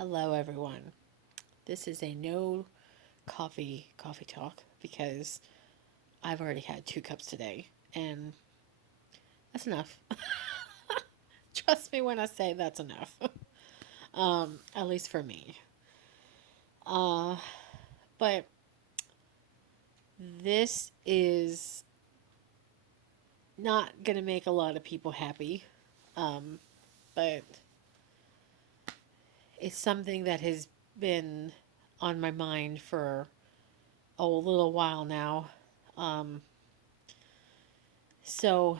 Hello, everyone. This is a no coffee talk because I've already had 2 cups today, and that's enough. Trust me when I say that's enough. At least for me. Uh, but this is not gonna make a lot of people happy. But it's something that has been on my mind for a little while now. Um, so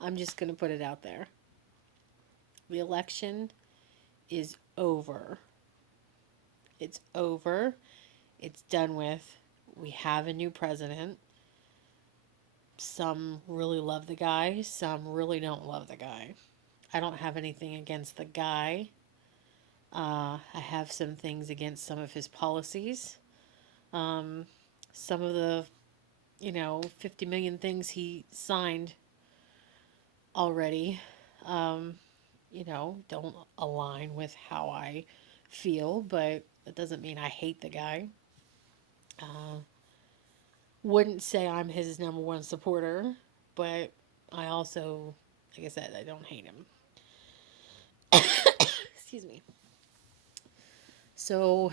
I'm just gonna put it out there. The election is over. It's over. It's done with. We have a new president. Some really love the guy, some really don't love the guy. I don't have anything against the guy. I have some things against some of his policies. Um, some of the, 50 million things he signed already, um, don't align with how I feel, but that doesn't mean I hate the guy. Uh, wouldn't say I'm his number one supporter, but I also, like I said, I don't hate him. Excuse me. So,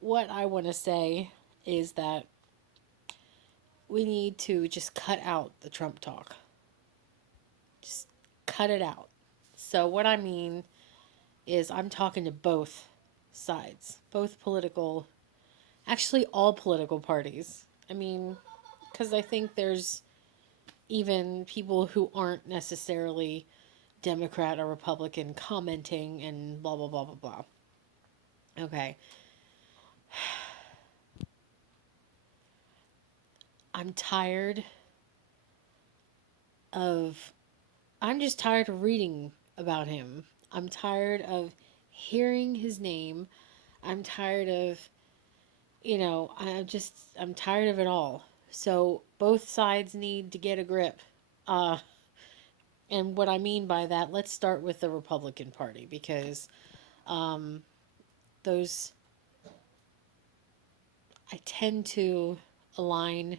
what I want to say is that we need to just cut out the Trump talk. Just cut it out. So, what I mean is, I'm talking to both sides, both political, actually, all political parties. I mean, because I think there's even people who aren't necessarily Democrat or Republican commenting and blah, blah, blah, blah, blah. Okay. I'm tired of, I'm just tired of reading about him. I'm tired of hearing his name. I'm tired of, I'm tired of it all. So both sides need to get a grip. Uh, and what I mean by that, let's start with the Republican Party because um, those, I tend to align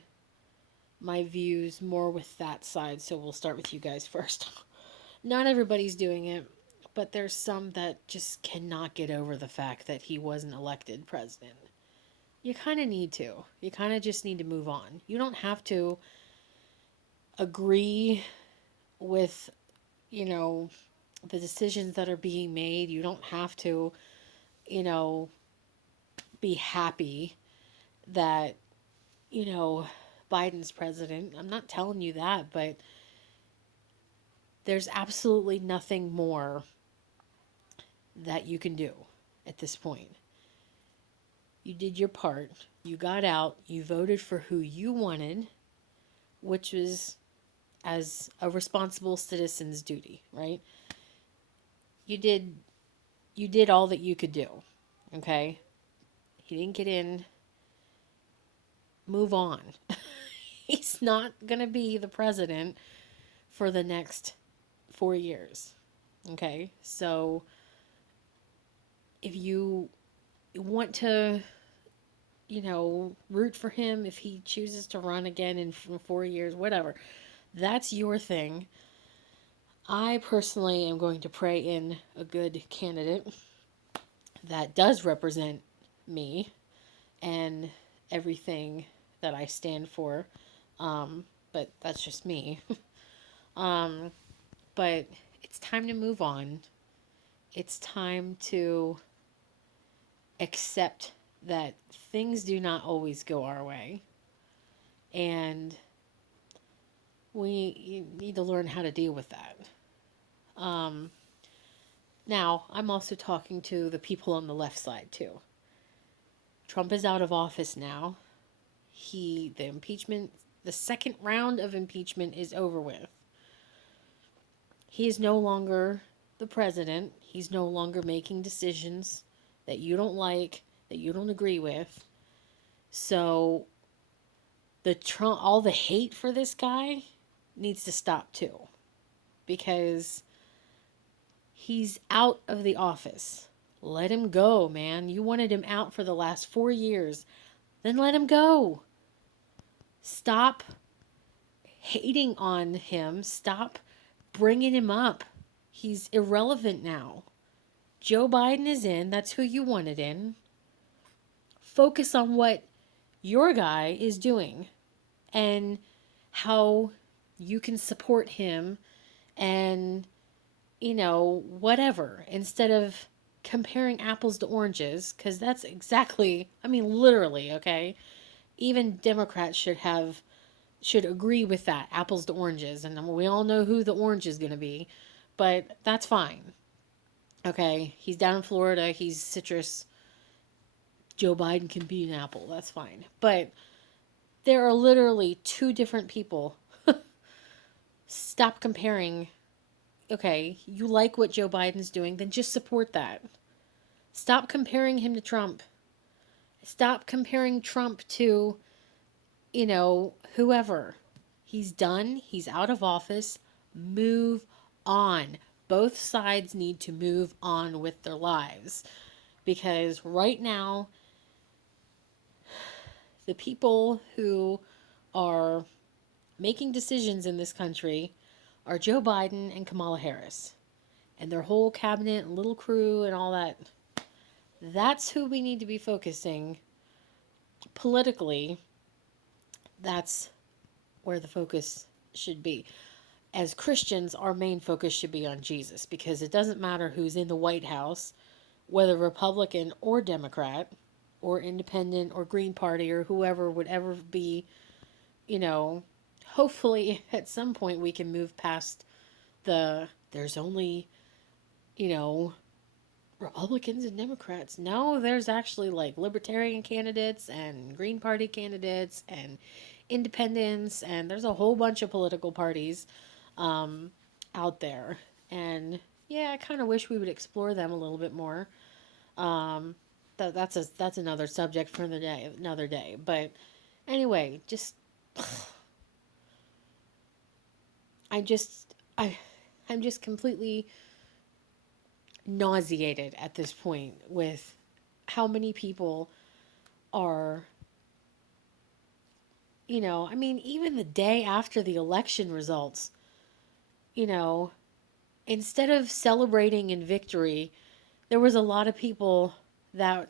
my views more with that side. So we'll start with you guys first. Not everybody's doing it, but there's some that just cannot get over the fact that he wasn't elected president. You kind of need to. You kind of just need to move on. You don't have to agree with, you know, the decisions that are being made. You don't have to, you know, be happy that, you know, Biden's president. I'm not telling you that, but there's absolutely nothing more that you can do at this point. You did your part. You got out. You voted for who you wanted, which was as a responsible citizen's duty, right? You did you did all that you could do. Okay? He didn't get in. Move on. He's not going to be the president for the next 4 years. Okay? So if you want to, root for him if he chooses to run again in 4 years, whatever. That's your thing. I personally am going to pray in a good candidate that does represent me and everything that I stand for. But that's just me. um, but it's time to move on. It's time to accept that things do not always go our way. And we need to learn how to deal with that. Um, Now, I'm also talking to the people on the left side too. Trump is out of office now. The impeachment, the second round of impeachment is over with. He is no longer the president. He's no longer making decisions that you don't like, that you don't agree with. So, all the hate for this guy needs to stop too, because He's out of the office. Let him go, man. You wanted him out for the last 4 years. Then let him go. Stop hating on him. Stop bringing him up. He's irrelevant now. Joe Biden is in. That's who you wanted in. Focus on what your guy is doing and how you can support him and, whatever, instead of comparing apples to oranges, because that's exactly, I mean, literally, okay? Even Democrats should agree with that, apples to oranges, and we all know who the orange is going to be, but that's fine. Okay, he's down in Florida, he's citrus. Joe Biden can be an apple, that's fine. But there are literally two different people. Stop comparing. Okay, you like what Joe Biden's doing, then just support that. Stop comparing him to Trump. Stop comparing Trump to, whoever. He's done. He's out of office. Move on. Both sides need to move on with their lives. Because right now, the people who are making decisions in this country are Joe Biden and Kamala Harris. And their whole cabinet and little crew and all that. That's who we need to be focusing politically. That's where the focus should be. As Christians, our main focus should be on Jesus, because it doesn't matter who's in the White House, whether Republican or Democrat or independent or Green Party or whoever would ever be, hopefully at some point we can move past there's only, Republicans and Democrats. No, there's actually like libertarian candidates and Green Party candidates and independents, and there's a whole bunch of political parties out there. And yeah, I kind of wish we would explore them a little bit more. That's another subject for another day. But anyway, just I'm just I I'm just completely nauseated at this point with how many people are, I mean, even the day after the election results, you know, instead of celebrating in victory, there was a lot of people that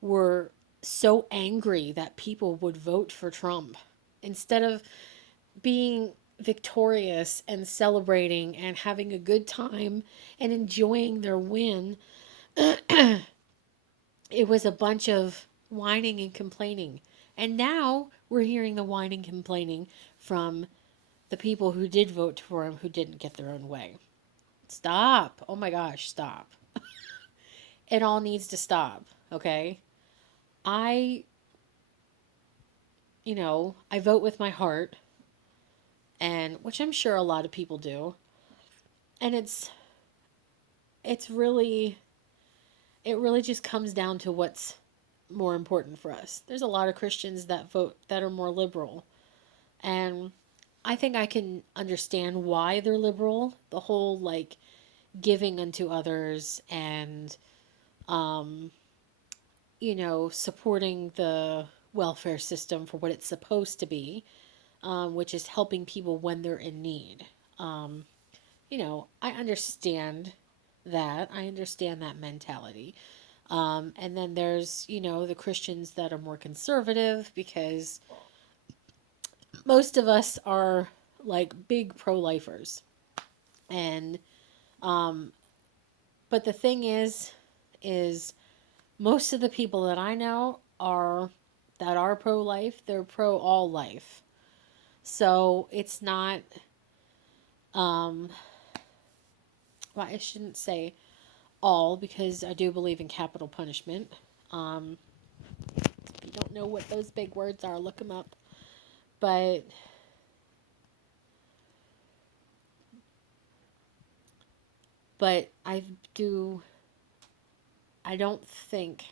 were so angry that people would vote for Trump. Instead of being victorious and celebrating and having a good time and enjoying their win, it was a bunch of whining and complaining. And now we're hearing the whining and complaining from the people who did vote for him who didn't get their own way. Stop. Oh my gosh, stop. It all needs to stop, okay? I, I vote with my heart, and which I'm sure a lot of people do. And it's really it really just comes down to what's more important for us. There's a lot of Christians that vote that are more liberal. And I think I can understand why they're liberal. The whole like giving unto others and supporting the welfare system for what it's supposed to be, which is helping people when they're in need. I understand that. I understand that mentality. And then there's, the Christians that are more conservative because most of us are like big pro-lifers. And, but the thing is most of the people that I know that are pro-life, they're pro all life. So it's not, well, I shouldn't say all, because I do believe in capital punishment. If you don't know what those big words are, look them up. But I don't think,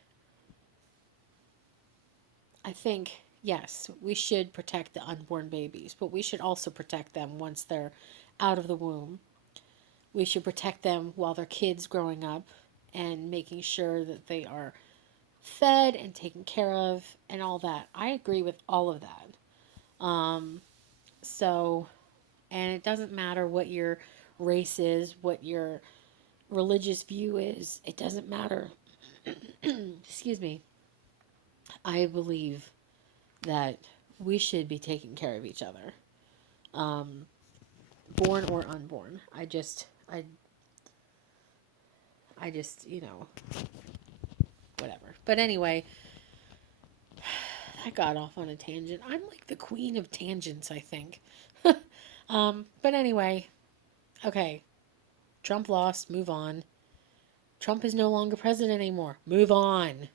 I think, yes, we should protect the unborn babies, but we should also protect them once they're out of the womb. we should protect them while they're kids growing up and making sure that they are fed and taken care of and all that. I agree with all of that. So, and it doesn't matter what your race is, what your religious view is, it doesn't matter. Excuse me. I believe that we should be taking care of each other, born or unborn. I just, whatever. But anyway, I got off on a tangent. I'm like the queen of tangents, I think. But anyway, okay. Trump lost. Move on. Trump is no longer president anymore. Move on.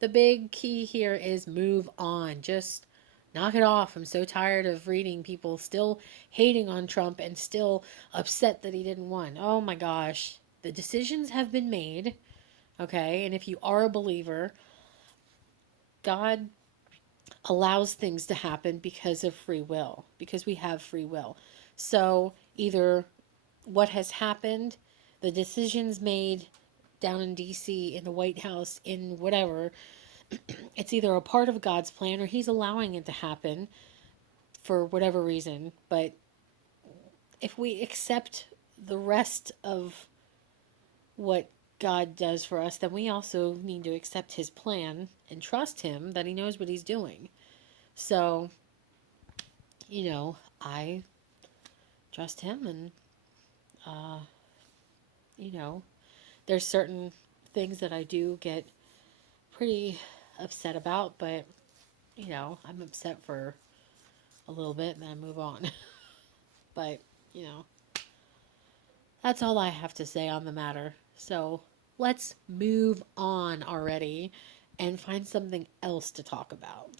The big key here is move on. Just knock it off. I'm so tired of reading people still hating on Trump and still upset that he didn't win. Oh my gosh. The decisions have been made. Okay. And if you are a believer, God allows things to happen because of free will, because we have free will. So either what has happened, the decisions made down in DC, in the White House, in whatever, it's either a part of God's plan or He's allowing it to happen for whatever reason. But if we accept the rest of what God does for us, then we also need to accept His plan and trust Him that He knows what He's doing. So, I trust Him, and, you know, there's certain things that I do get pretty upset about, but, I'm upset for a little bit and then I move on. But, you know, that's all I have to say on the matter. So let's move on already and find something else to talk about.